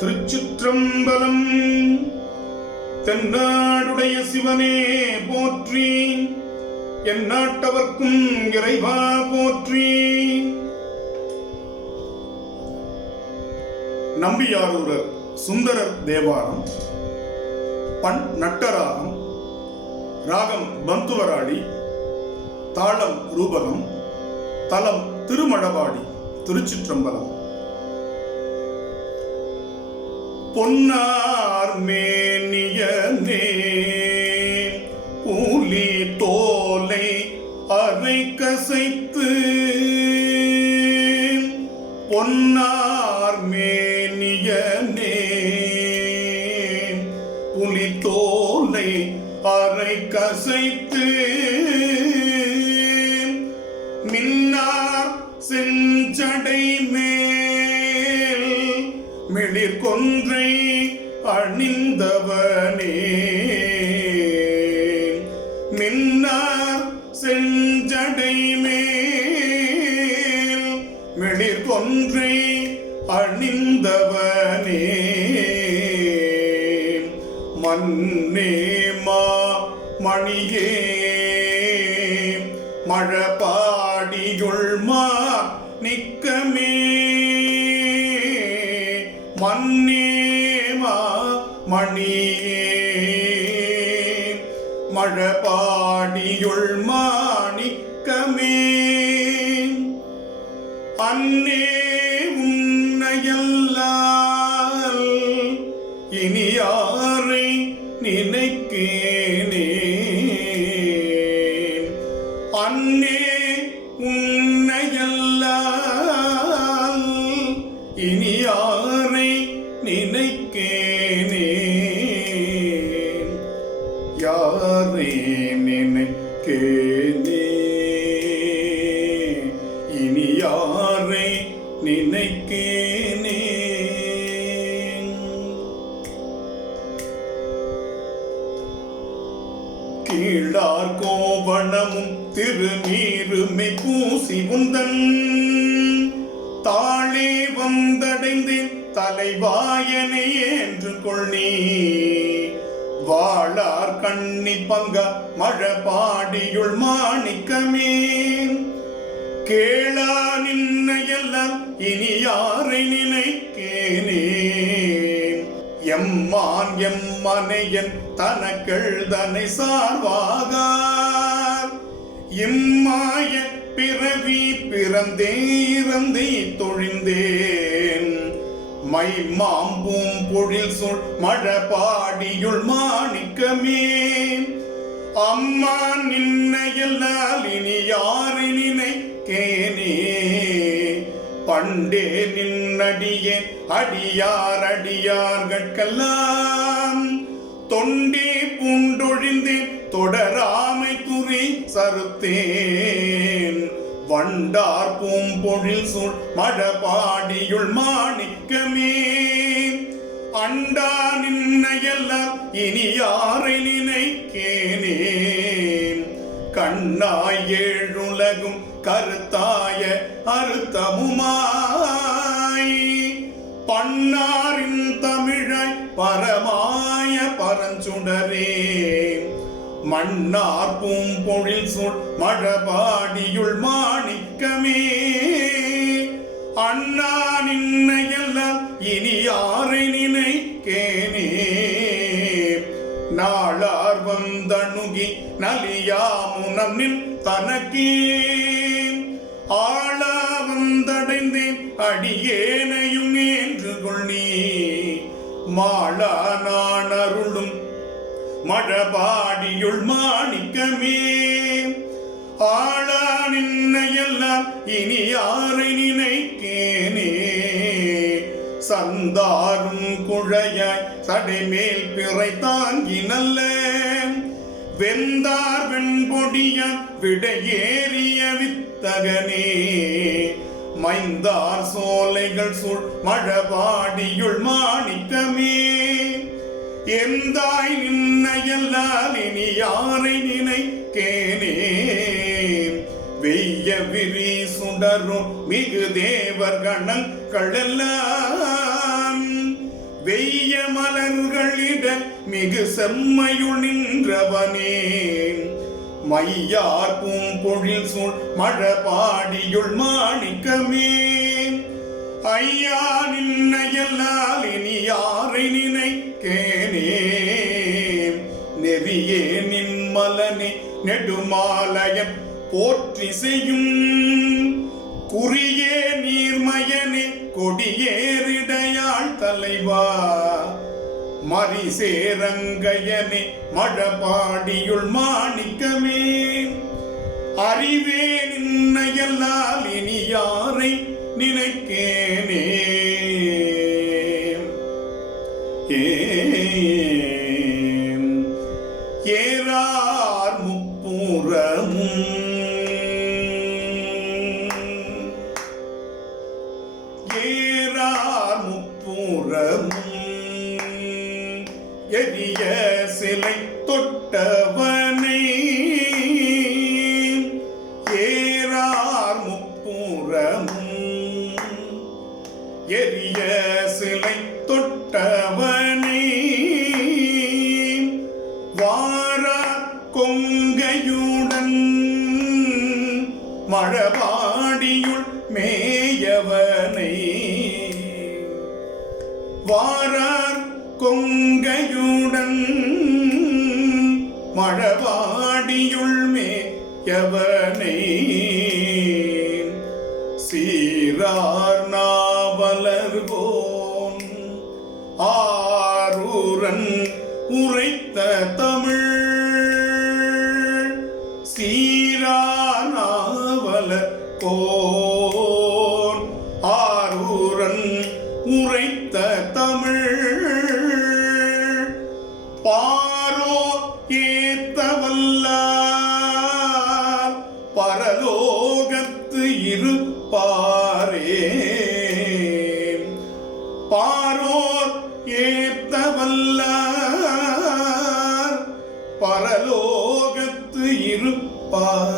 திருச்சிற்றம்பலம். தென்னாடுடைய சிவனே போற்றி, என் நாட்டவர்க்கும் இறைவா போற்றி. நம்பியாரூரர் சுந்தரர் தேவாரம். பண் நட்டராகம், ராகம் பந்துவராளி, தாளம் ரூபகம், தலம் திருமழபாடி, திருச்சிற்றம்பலம். பொன்னார் மேனியனே புலி தோலை அரை கசைத்து, பொன்னார் மேனியனே புலி தோலை அரை கசைத்து, மின்னார் செஞ்சடை மேல் மிளிர் கொன்றை அணிந்தவனே, மின்னார் செஞ்சடை மேல் மிளிர் கொன்றை அணிந்தவனே, மன்னே மா மணியே மழபாடியுள் மா நிக்கமே, மன்னே மா மணியே மழபாடியுள் மாணிக்கமே, அன்னே உன்னையல்லால் இனி யாரை நினைக்கேனே, அன்னே உன்னையல்லால் இனி யாரை நினைக்கேனே, யாரை நினைக்கேனே, இனி யாரை நினைக்கேனே. கீழார் கோவணமும் திருநீருமை பூசி உந்தன் தாளே வந்தடைந்தேன் தலைவாயனை என்று கொள்ளி, வாழார் கண்ணி பங்க மழபாடியுள் மாணிக்கமே, கேளா நின்னையெல்லாம் இனி யாரை நினைக்கேனே, எம்மான் எம்மனையன் தனக்கெழுதனை சார்வாகார், இம்மாய பிறவி பிறந்தே இறந்தே தொழிந்தேன், மை மாம்பூம் பொழில் சொல் மழபாடியுள் மாணிக்கமே, அம்மா நின்னையல்லால் இனி யாரை நினைக்கேனே, பண்டே நின்னடியே அடியார் அடியார்கட்கெல்லாம் தொண்டே பூண்டொழிந்தேன் தொடராமை துறை சருத்தேன், வண்டார் பூம்பொழில் சூழ் மழபாடியுள் மாணிக்கமே, அண்டா நின்னையெல்லாம் இனி யாரை நினைக்கேனே, கண்ணாய் ஏழுலகும் கருத்தாய அறுத்தமுமாய், பன்னாரின் தமிழாய் பரமாய பரஞ்சுடரே, மன்னார் பூம்பொழில் சூழ் மழபாடியுள் மாணிக்கமே, அண்ணா நின்னையெல்லாம் இனி யாரை நினைக்கேனே, நாளார் வந்தணுகி நலியாமுனம் நின் தனக்கே, ஆளா வந்தடைந்தேன் அடியேனையும் என்று கொள்ளி, மாளா நான் அருளும் மழபாடியுள் மாணிக்கமே, ஆளா நின்னையெல்லாம் இனி யாரை நினைக்கேனே, சந்தாரும் குழையாய் சடைமேல் பிறை தாங்கி நல்ல வெந்தார் வெண்பொடிய விடையேறிய வித்தகனே, மைந்தார் சோலைகள் சூழ் மழபாடியுள் மாணிக்கமே, எந்தாய் நின்னையல்லால் இனி யாரை நினைக்கேனே, வெய்ய விரி சுடரும் மிகு தேவர் கணங்கள் எல்லாம் வெய்ய மலர்களிட மிகு செம்மையுள் நின்றவனே மையார் பூம்பொழில் சூழ் மழபாடியுள் மாணிக்கமே ஐயா நின்னையல்லால் இனி யாரை நினைக்கேனே நெறியே நின்மலனே நெடுமாலயன் போற்றி செய்யும் குறியே நீர்மயனே கொடியேறிடையாள் தலைவா மரிசேரங்கையனே மழபாடியுள் மாணிக்கமே அறிவே நின்னையல்லால் இனி யாரை நினைக்கேனே ஏறார் முப்புறமும் ஏறார் முப்புறமும் எரிய சிலை தொட்டவனை ஏறார் முப்புறமும் எரிய சிலை தொட்டவனை வாரா கொங்கையுடன் மழபாடியுள் மேயவனை வாரார் கொங்கையுடன் மழபாடியுள் மேயவனை சீரார் நாவலர்கோன் ஆரூரன் உரைத்த தமிழ் சீரானாவலர் கோன் ஆரூரன் உரைத்த தமிழ் பாரோ ஏத்தவல்லார் பரலோகத்து இருப்பாரே பாரோர் ஏத்தவல்லார் பரலோகத்து இருப்பார்